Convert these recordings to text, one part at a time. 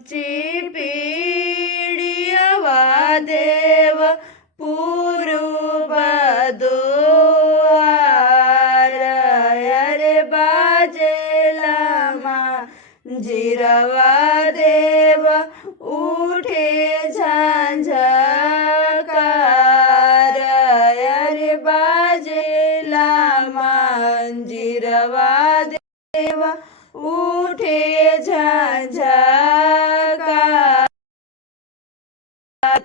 ऊंची पीड़ियवा देव पूर्व द्वार अरे बाजेला मंजीरवा देव उठे झांझकार अरे बाजेला मंजीरवा देव उठे झांझकार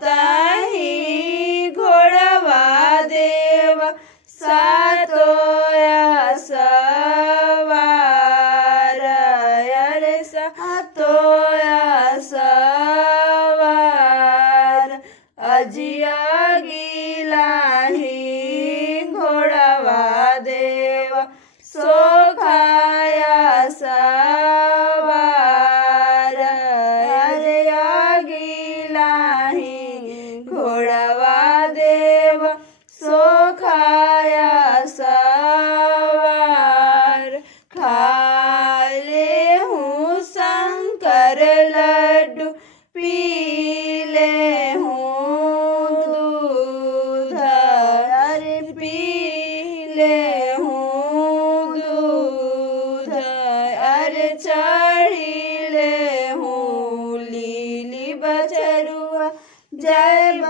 ताही घोड़वा देव सातोया सवार अरे सातोया सवार अजिया गिलाही घोड़वा देव सोखाया सवार अरे गिलाही घोड़वा देव सोखाया सवार खाले हूँ शंकर लड्डू पीले हूँ दूध अरे पीले हूँ दूध अरे चढ़ीले हूँ लीली बछरुआ जय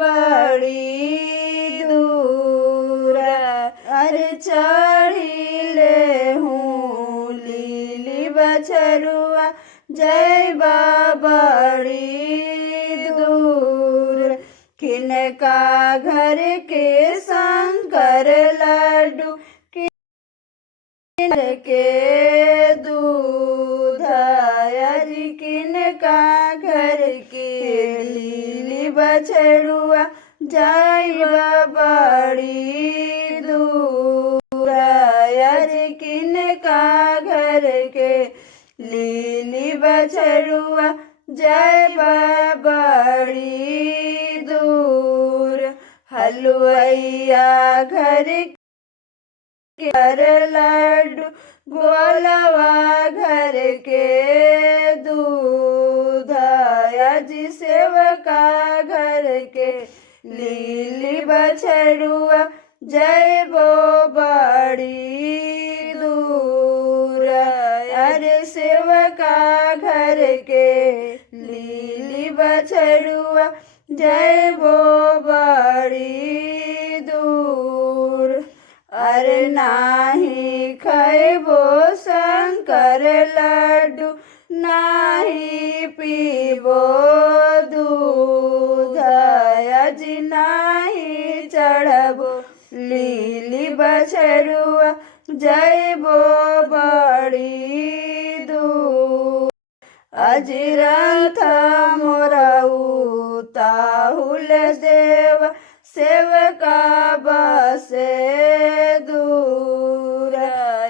बड़ी दूर अरे चढ़ीले हूँ लीली बछरुआ जय बड़ी दूर किनका घर के शंकर लड्डू के दूध अरे किनका घर के लीली बछड़ुआ जय बड़ी दूर अरे किनका घर के लीली बछड़ुआ जय बड़ी दूर हलुआइया घर कर लड्डू गोलवा घर के दूध अजी सेवका घर के लीली बछड़ुआ जय बड़ी दूर अरे सेवका घर के लीली बछड़ुआ जय बड़ी दूर अरे नाही खैबो शंकर लड्डू नाही पीबो दूध अजी नाही चढ़बो लीली बछरुआ जय बड़ी दूर अजिरंथ मोराऊ ताहुल देव सेवका बसे दूर